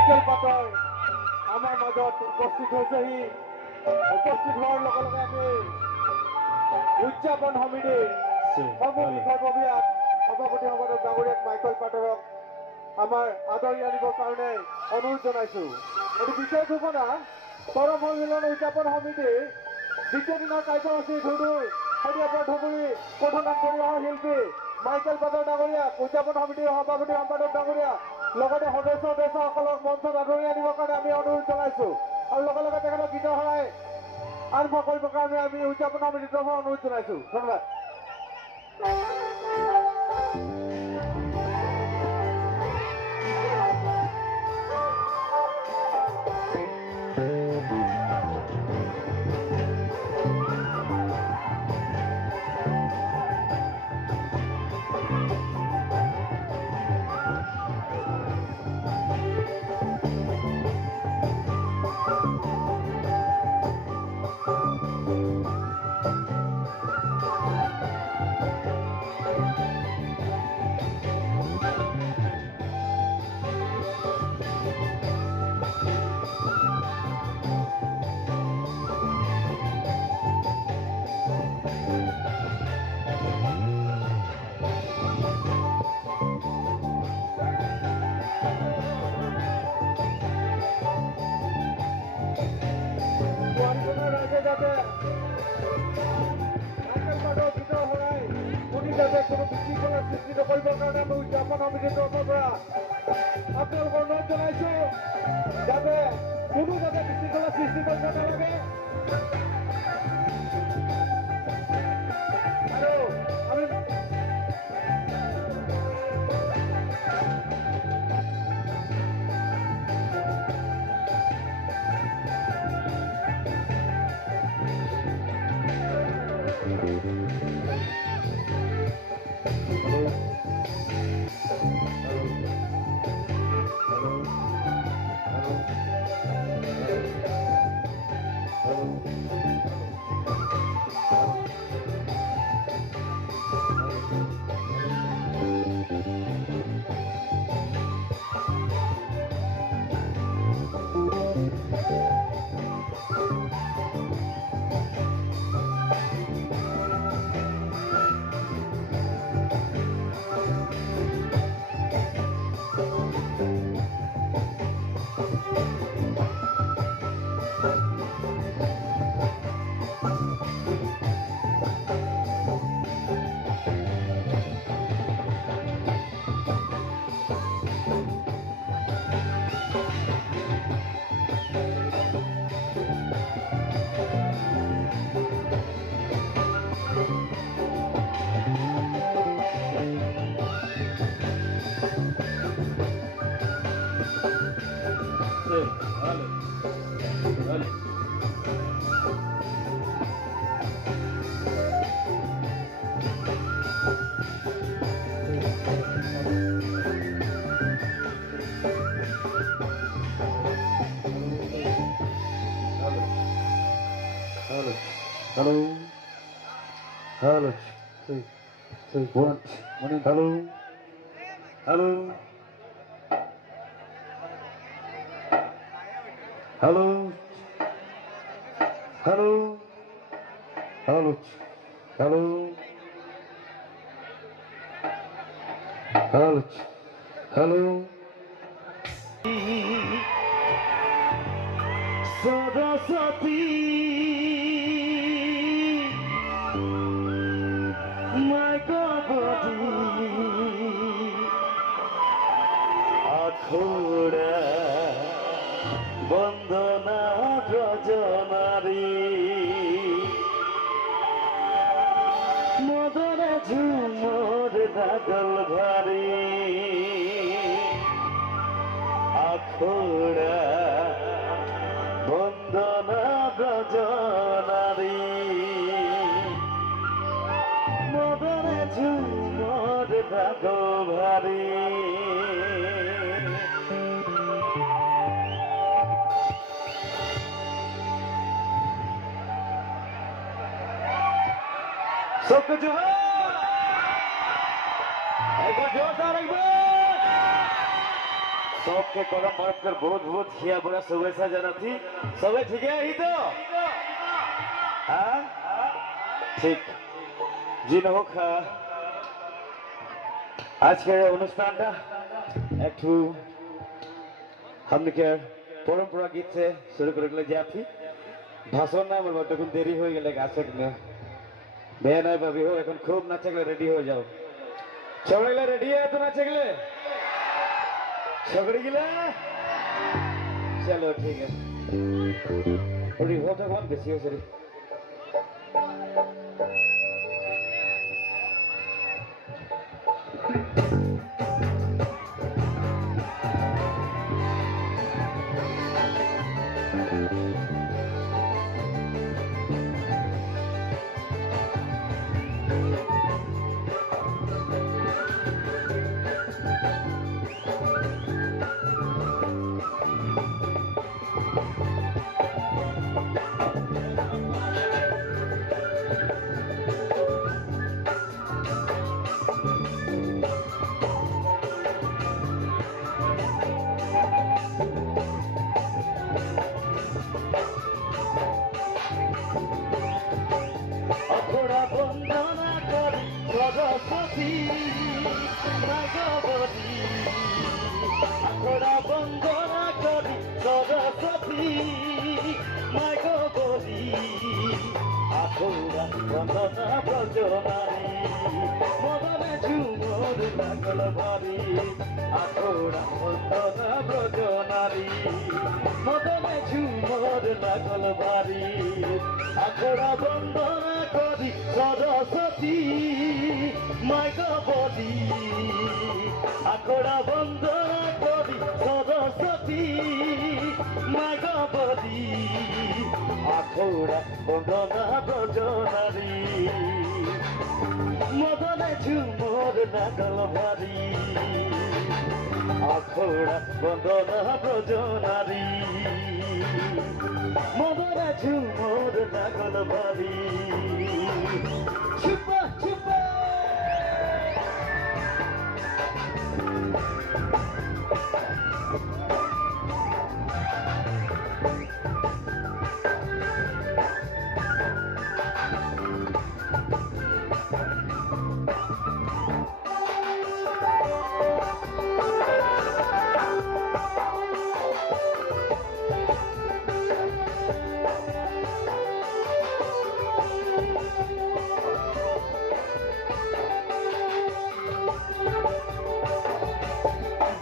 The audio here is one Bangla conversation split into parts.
মাইকেল পাটৰ আমাৰ মাজত উপস্থিত হৈছেহি। উপস্থিত হোৱাৰ লগে লগে আমি উদযাপন সমিতিৰ সমূহ বিষয়ববীয়াক সভাপতি সম্পাদক ডাঙৰীয়াক মাইকেল পাটৰক আমাৰ আদৰি আনিবৰ কাৰণে অনুৰোধ জনাইছো। এটি বিশেষ ঘোষণা, পৰম সন্মিলন উদযাপন সমিতিৰ দ্বিতীয় দিনৰ কাৰ্যসূচী ধুনুৰ সৰিয়াৰ পৰা ধুবুৰী প্ৰধান কৰি অহা শিল্পী মাইকেল পাটৰ ডাঙৰীয়াক উদযাপন সমিতিৰ সভাপতি সম্পাদক ডাঙৰীয়া লগতে সদস্যসকলক মঞ্চত আদৰি আনিবৰ কাৰণে আমি অনুৰোধ জনাইছো আৰু লগে লগে তেখেতক গীতৰ শৰাই আৰম্ভ কৰিবৰ কাৰণে আমি উদযাপন সমিতিৰ তৰফৰ অনুৰোধ জনাইছো। ধন্যবাদ। কোনো বিশৃংখলা সৃষ্টি নকৰিবৰ কাৰণে আমি উদযাপন সমিতিৰ তৰফৰ পৰা আপোনালোকক অনুৰোধ জনাইছো যাতে কোনো বিশৃংখলা সৃষ্টি কৰিব নালাগে। আৰু আমি Hello. Hello. Say what? Morning. Hello. Hello. Hello. Hello. Hello. Hello. Hello. Hello. Saraswati. আখড়া বন্দনা রজনারি মদন ঝুমর দাগল ভারি আখড়া বন্দনা রজনারি মদন ঝুমর দাগল ভারি सबको जोहार एक बार जोरदार एक बार सबके करम कर बहुत बहुत खिया बड़ा शुभेच्छा জানাচ্ছি সবাই ঠিক আছে তো হ্যাঁ ঠিক জি হোক আজকের অনুষ্ঠানটা একটু हमने परंपरा गीत से शुरू कर जाती भाषण ना बोलो तक देरी हो गए गाचे भैया ना भाभी हो এখন खूब नाचे रेडी हो जाओ छगड़े रेडी है तो नाचे गले छगड़ी गिला चलो ठीक है रेडी हो तो कौन बेसी हो सरी মদনে ঝুমর লাগল ভারি আখড়া বন্দনা ব্রজনারী মদনে ঝুমর লাগল ভারি আখড়া বন্দনা করি সরস্বতী মাইকবতী আখড়া বন্দনা করি সরস্বতী মাইকবতী আখড়া বন্দনা ব্রজনারী মদনে ঝুমর লাগল ভারি আখড়া বন্দনা ব্রজনারী মদনে ঝুমর লাগল ভারি ছুপা ছুপা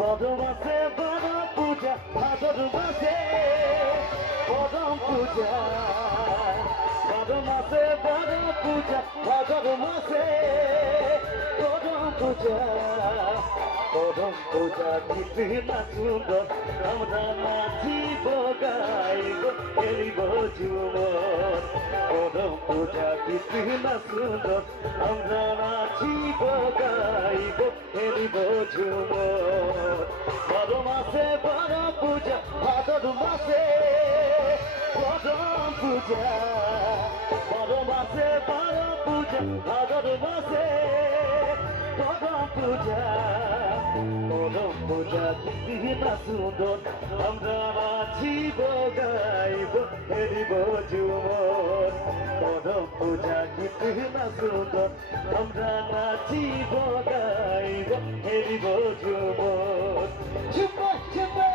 বদমাসে বড় পূজা ভাদর মাসে পরম পূজা বদমাসে বড় পূজা ভাদর মাসে পরম পূজা পরম পূজা কৃষ্ণা সুন্দর আমরা নাচিব গাইব খেলিব ঝুমর পরম পূজা কৃষ্ণা সুন্দর আমরা নাচিব গাইব খেলিব ঝুমর বড় মাসে বড় পূজা ভাদর মাসে পরম পূজা বড় মাসে বড় পূজা ভাদর মাসে পরম পূজা পরম পূজা কৃষ্ণা সুন্দর আমরা নাচিব গাইব হেরিব ঝুমর পরম পূজা কৃষ্ণা সুন্দর আমরা নাচিব গাইব হেরিব ঝুমর ছুপা ছুপা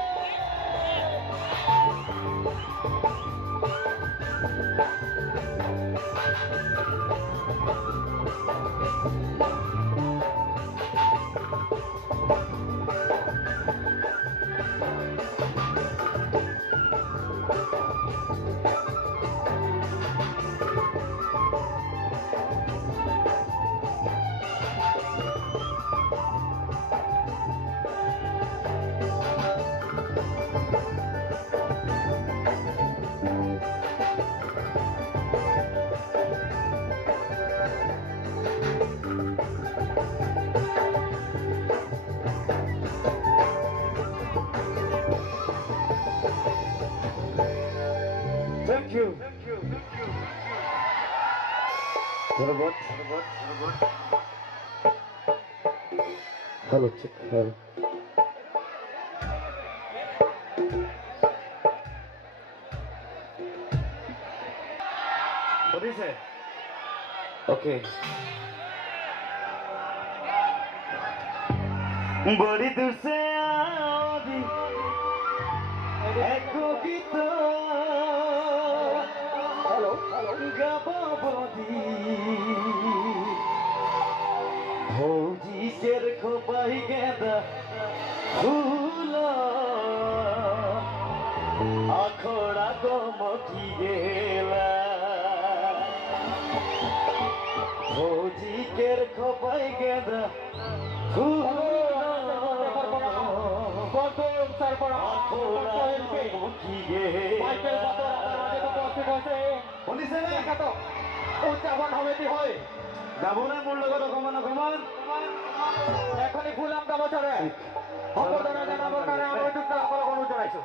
Thank you. ধন্যবাদ হ্যালো ঠিক হ্যালো শুনিছে ওকে বড়ি দুসে আদি এক গীত গাব বদি ভৌজি কের খোপাই গেঁদা ফুল আখড়া গমকি গেলা ভৌজি কের খোপাই গেঁদা ফুল উদযাপন সমিতি হয় গাবনে মোৰ লগত অকমান অকমান এখনি ফুলাম গামোচাৰে সম্বৰ্ধনা জনাবৰ কাৰণে আমন্ত্ৰিতসকলক অনুৰোধ জনাইছো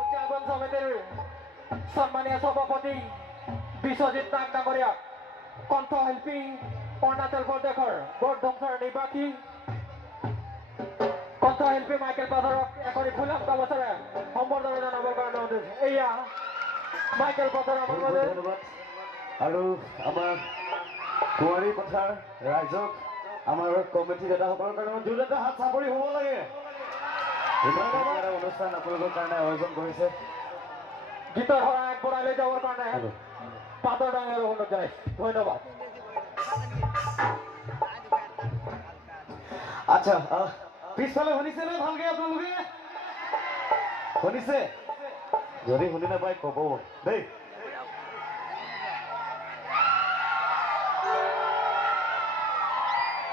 উদযাপন সমিতিৰ সন্মানীয় সভাপতি বিশ্বজিৎ নাগ ডাঙৰীয়া কণ্ঠশিল্পী অৰুণাচল প্ৰদেশৰ বৰধমছৰ নিবাসী কণ্ঠশিল্পী মাইকেল পাথৰক এখনি ফুলাম গামোচাৰে সম্বৰ্ধনা জনাবৰ কাৰণে অনুৰোধ এয়া মাইকেল পাথৰ আমাৰ মাজত ধন্যবাদ আৰু আমাৰ কুঁৱাৰী পথাৰ ৰাইজক আমাৰ কমিটি নেতাসকলৰ কাৰণে দুই এটা হাত চাপৰি হ'ব লাগে ইমান ডাঙৰ এটা অনুষ্ঠান আপোনালোকৰ কাৰণে আয়োজন কৰিছে গীতৰ সৰা আগবঢ়াই লৈ যাবৰ কাৰণে পাথৰ ডাঙৰীয়াক অনুৰোধ জনাইছো ধন্যবাদ আচ্ছা পিছফালে শুনিছেনে ভালকে আপোনালোকে শুনিছে যদি শুনি নাপায় ক'ব দেই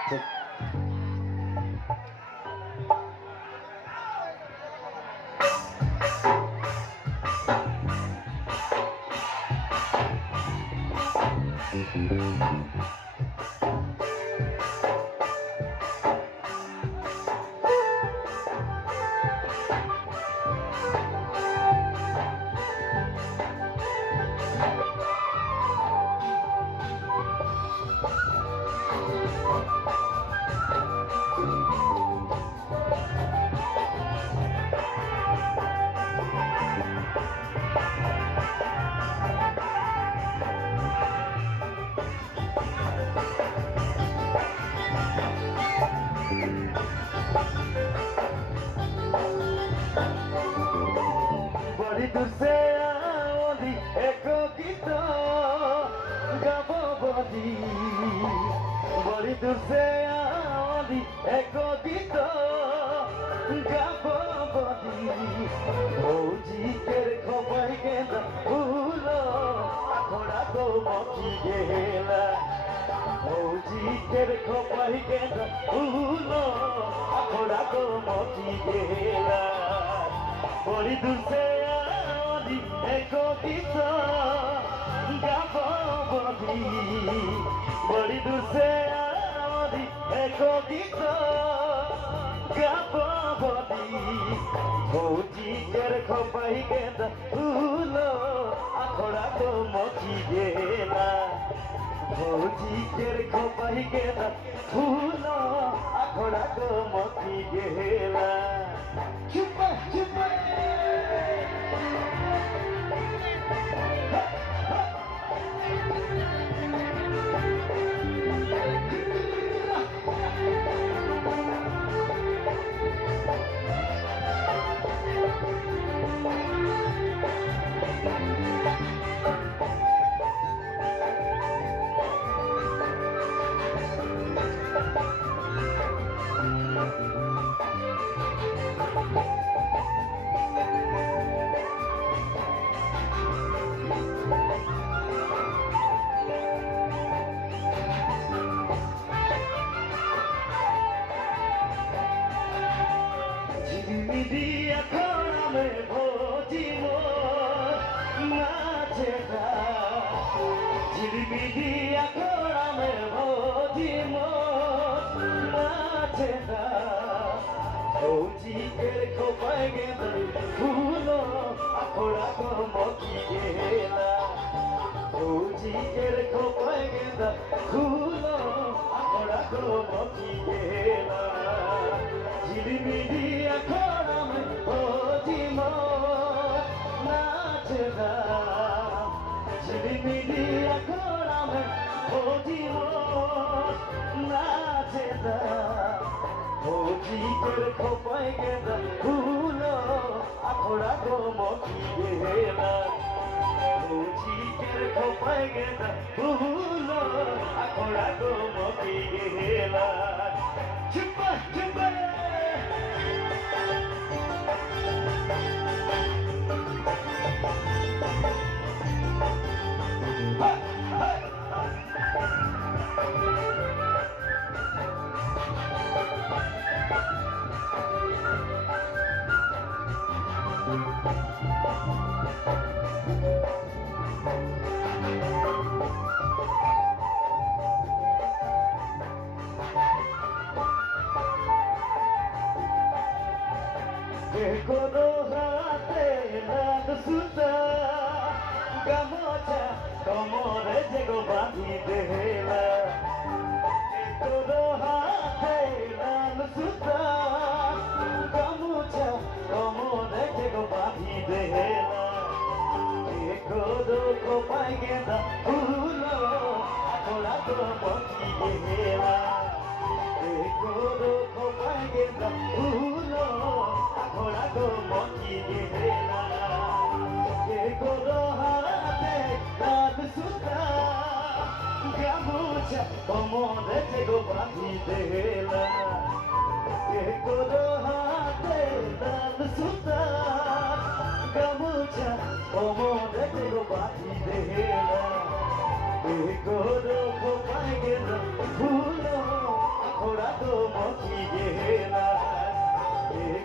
ঠিক বড়ি দুসে আদি এক গীত গাব বদি বড়ি দুসে আদি এক গীত গাব বদি ভৌজি কের খোপাই গেঁদা ফুল আখড়া তো মকি গেলা ভৌজি কের খোপাই গেঁদা ফুল আখড়া তো মকি গেলা বড়ি দুসে আদি এক গীত গাব বদি বড়ি দুসে আদি এক গীত গাব বদি ভৌজি কের খোপাই গেঁদা ফুল আখড়া তো মকি গেলা ভৌজি কের খোপাই গেঁদা ফুল আখড়া তো মকি গেলা চুপা চুপা দিয়া খড়ামে ভোজি মোর নাচে না ঝিলিপি দিয়া খড়ামে ভোজি মোর নাচে না ভৌজি কের খোপায় গেঁদা ফুল আখড়া গমকি গেলা ভৌজি কের খোপায় গেঁদা ফুল আখড়া গমকি গেলা ঝিলিপি দিয়া খড়ামে ভোজি মোর নাচে না ঝিলিপি আখড়া মে ফৌজি মোর নাচেদা ফৌজি করে খোপায় গেদা ফুলো আখড়া গো মকি গেলা ফৌজি করে খোপায় গেদা ফুলো আখড়া গো মকি গেলা চুপা চুপা কোনো হাতে লাল সুতা গামছা কমরে যে গো বাঁধি দেলা কোনো হাতে লাল সুতা গামছা কমরে যে গো বাঁধি দেলা কোনো কোপাই গেদা ফুলো আখড়া তো মকি গেলা কোনো কোপাই গেদা ফুলো আখড়া তো মকি গেলা কোনো হাতে লাল সুতা গামছা কমরে যে গো বাঁধি দেলা কোনো হাতে লাল সুতা গামছা কমরে যে গো বাঁধি দেলা কোনো কোপাই গেলা ফুলো আখড়া তো মকি গেলা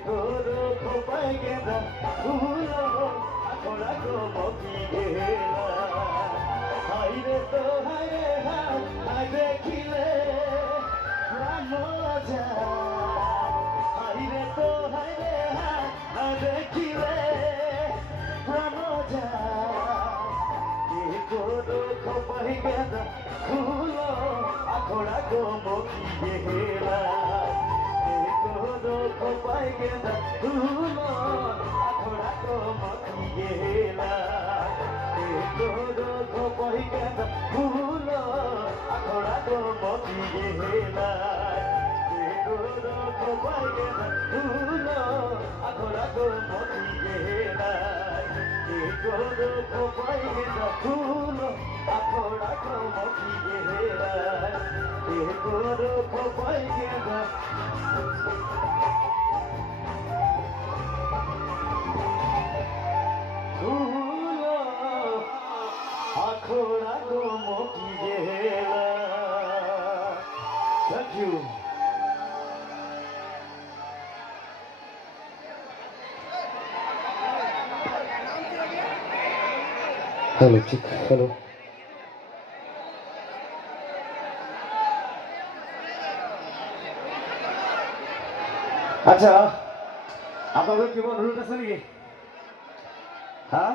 কোনো কোপাই গেলা ফুলো আখড়া তো মকি গেলা হাইরে তো হাইরে হাই দেখিলে প্রাণ যায় হাইরে তো হাইরে হাই দেখিলে প্রাণ যায় কোনো কোপাই গেলা ফুলো আখড়া তো মকি গেলা কোনো কোপাই গেলা ফুলো আখড়া তো মকি গেলা কোনো কোপাই গেলা ফুলো আখড়া তো মকি গেলা কোনো কোপাই গেলা ফুলো আখড়া তো মকি গেলা কোনো কোপাই গেলা ফুলো আখড়া তো মকি গেলা কোনো কোপাই গেলা ফুলো আখড়া তো মকি গেলা। Thank you. হ্যালো ঠিক হ্যালো আচ্ছা আপনাদের কি অনুরোধ আছে নাকি হ্যাঁ